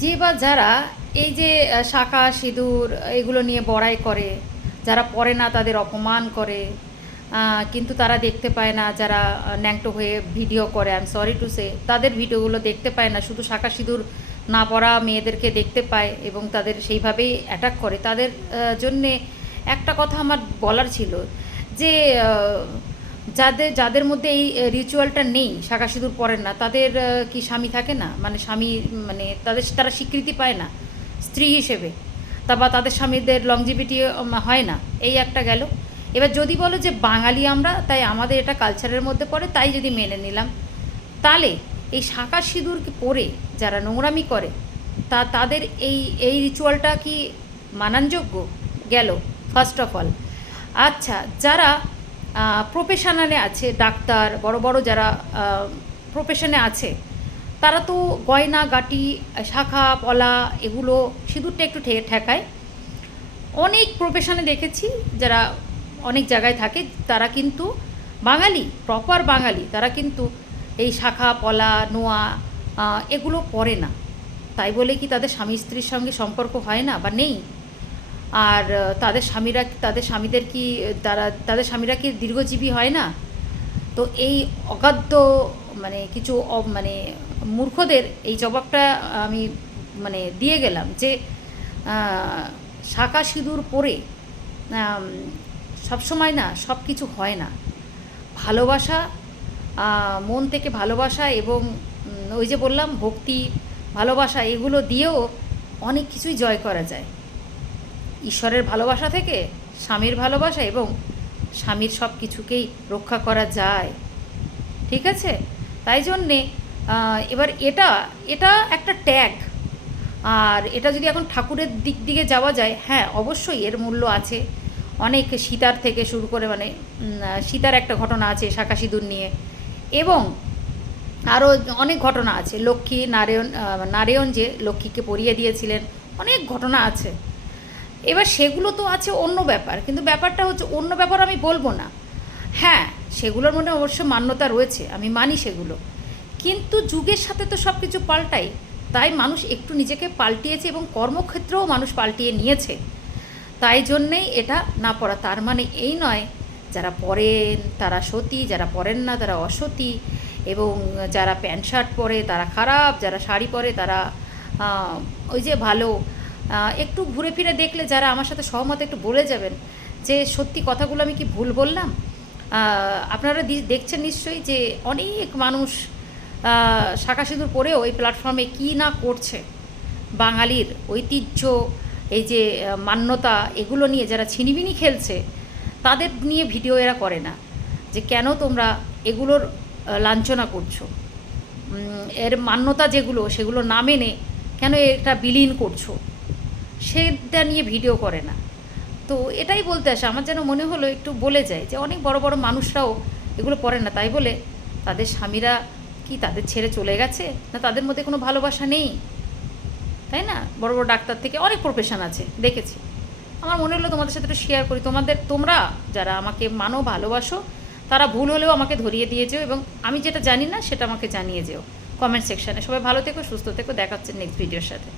যে বা যারা এই যে শাঁখা, সিঁদুর এগুলো নিয়ে বড়াই করে, যারা পড়ে না তাদের অপমান করে কিন্তু তারা দেখতে পায় না, যারা ন্যাংটো হয়ে ভিডিও করে I am sorry to say তাদের ভিডিওগুলো দেখতে পায় না, শুধু শাঁখা, সিঁদুর না পড়া মেয়েদেরকে দেখতে পায় এবং তাদের সেইভাবেই অ্যাটাক করে। তাদের জন্যে একটা কথা আমার বলার ছিল যে যাদের যাদের মধ্যে এই রিচুয়ালটা নেই, শাঁখা সিঁদুর পরেন না, তাদের কি স্বামী থাকে না? মানে স্বামী মানে তাদের, তারা স্বীকৃতি পায় না, স্ত্রী হিসেবে, তা বা তাদের স্বামীদের লংজিভিটি হয় না, এই একটা গেল। এবার যদি বলো যে বাঙালি আমরা, তাই আমাদের এটা কালচারের মধ্যে পড়ে, তাই যদি মেনে নিলাম, তাহলে এই শাঁখা সিঁদুর পরে যারা নোংরামি করে, তা তাদের এই এই রিচুয়ালটা কি মানানযোগ্য? গেল ফার্স্ট অফ অল আচ্ছা যারা প্রফেশনালে আছে, ডাক্তার, বড় বড় যারা প্রফেশনে আছে, তারা তো গয়না, গাটি, শাখা, পলা এগুলো সিঁদুরটা একটু ঠেকায়। অনেক প্রফেশনে দেখেছি, যারা অনেক জায়গায় থাকে, তারা কিন্তু বাঙালি প্রপার বাঙালি, তারা কিন্তু এই শাখা, পলা, নোয়া এগুলো পরে না। তাই বলে কি তাদের স্বামী স্ত্রীর সঙ্গে সম্পর্ক হয় না বা নেই? আর তাদের স্বামীরা, তাদের স্বামীদের কি, তারা, তাদের স্বামীরা কি দীর্ঘজীবী হয় না? তো এই অগাধ্য মানে কিছু মানে মূর্খদের এই জবাবটা আমি মানে দিয়ে গেলাম যে শাঁখা সিঁদুর পরে সবসময় না সব কিছু হয় না। ভালোবাসা মন থেকে ভালোবাসা এবং ওই যে বললাম ভক্তি, ভালোবাসা এগুলো দিয়েও অনেক কিছুই জয় করা যায়। ঈশ্বরের ভালোবাসা থেকে স্বামীর ভালোবাসা এবং স্বামীর সব কিছুকেই রক্ষা করা যায়। ঠিক আছে? তাই জন্যে এবার এটা এটা একটা ট্যাগ। আর এটা যদি এখন ঠাকুরের দিক দিকে যাওয়া যায় হ্যাঁ অবশ্যই এর মূল্য আছে। অনেক সীতার থেকে শুরু করে মানে সীতার একটা ঘটনা আছে শাখা সিঁদুর নিয়ে। এবং আরও অনেক ঘটনা আছে। লক্ষ্মী নারায়ণ নারায়ণ যে লক্ষ্মীকে পরিয়ে দিয়েছিলেন, অনেক ঘটনা আছে। এবার সেগুলো তো আছে অন্য ব্যাপার, কিন্তু ব্যাপারটা হচ্ছে অন্য ব্যাপার আমি বলব না। হ্যাঁ সেগুলোর মনে অবশ্য মান্যতা রয়েছে, আমি মানি সেগুলো। কিন্তু যুগের সাথে তো সব কিছু পাল্টাই, তাই মানুষ একটু নিজেকে পাল্টিয়েছে এবং কর্মক্ষেত্রেও মানুষ পাল্টিয়ে নিয়েছে। তাই জন্যেই এটা না পড়া, তার মানে এই নয়, যারা পরেন তারা সতী, যারা পরেন না তারা অসতী, এবং যারা প্যান্ট শার্ট পরে তারা খারাপ, যারা শাড়ি পরে তারা ওই যে ভালো একটু ঘুরে ফিরে দেখলে যারা আমার সাথে সহমত, একটু বলে যাবেন যে সত্যি কথাগুলো আমি কি ভুল বললাম? আপনারা দেখছেন নিশ্চয়ই যে অনেক মানুষ শাঁখা সিঁদুর পরেও এই প্ল্যাটফর্মে কী না করছে। বাঙালির ঐতিহ্য, এই যে মান্যতা, এগুলো নিয়ে যারা ছিনিবিনি খেলছে, তাদের নিয়ে ভিডিও এরা করে না। যে কেন তোমরা এগুলোর লাঞ্ছনা করছ? এর মান্যতা যেগুলো, সেগুলো না মেনে কেন এটা বিলীন করছ? সেটা নিয়ে ভিডিও করে না। তো এটাই বলতে আসে, আমার যেন মনে হলো একটু বলে যায় যে অনেক বড় বড় মানুষরাও এগুলো পড়ে না। তাই বলে তাদের স্বামীরা কি তাদের ছেড়ে চলে গেছে? না তাদের মধ্যে কোনো ভালোবাসা নেই? তাই না? বড় বড় ডাক্তার থেকে অনেক প্রফেশন আছে, দেখেছি। আমার মনে হলো তোমাদের সাথে একটু শেয়ার করি। তোমাদের, তোমরা যারা আমাকে মানো, ভালোবাসো, তারা ভুল হলেও আমাকে ধরিয়ে দিয়ে যেও এবং আমি যেটা জানি না সেটা আমাকে জানিয়ে যেও। কমেন্ট সেকশানে সবাই ভালো থেকো, সুস্থ থেকো। দেখাচ্ছে নেক্সট ভিডিওর সাথে।